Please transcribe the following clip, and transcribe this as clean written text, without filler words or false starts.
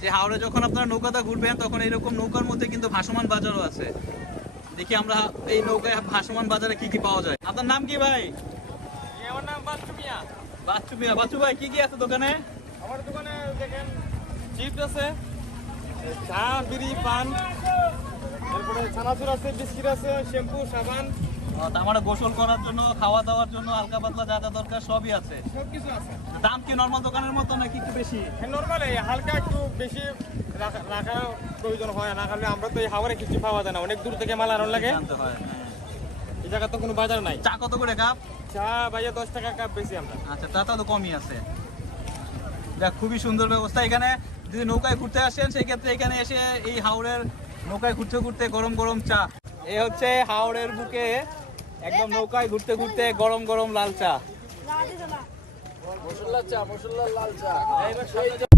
যে হাওড়ে যখন আপনারা নৌকাতে ঘুরবেন তখন এরকম নৌকার মধ্যে কিন্তু ভাসমান বাজারও আছে। দেখি আমরা এই নৌকায় ভাসমান বাজারে কি কি পাওয়া যায়। আপনার নাম কি ভাই? আমার নাম বাচ্চু মিয়া। বাচ্চু মিয়া। বাচ্চু ভাই কি কি আছে দোকানে? আমার দোকানে দেখেন চিপস আছে, চা, বিড়ি, পান, তারপরে ছানাচুর আছে, বিস্কিট আছে, শ্যাম্পু, সাবান, তার মানে গোসল করার জন্য, খাওয়া দাওয়ার জন্য হালকা পাতলা যা যা দরকার সবই আছে। সবকিছু আছে। দাম কি নর্মাল দোকানের মতো নাকি একটু বেশি? নর্মাল হালকা একটু বেশি রাখা প্রয়োজন হয়, না হলে আমরা তো এই হাওড়ে কিছু পাওয়া যায় না, অনেক দূর থেকে মাল আনন লাগে। জানতে হয়, হ্যাঁ। এই জায়গা তো কোনো বাজার নাই। চা কত করে কাপ? চা ভাইয়া 10 টাকা কাপ বেশি আমরা। আচ্ছা, তা তো কমই আছে। দেখ, খুবই সুন্দর ব্যবস্থা। এখানে যদি নৌকায় ঘুরতে আসেন সেক্ষেত্রে এখানে এসে এই হাওড়ের নৌকায় ঘুরতে ঘুরতে গরম গরম চা। এই হচ্ছে হাওড়ের বুকে একদম নৌকায় ঘুরতে ঘুরতে গরম গরম লাল চা। মশলা চা, মশলা লাল চা।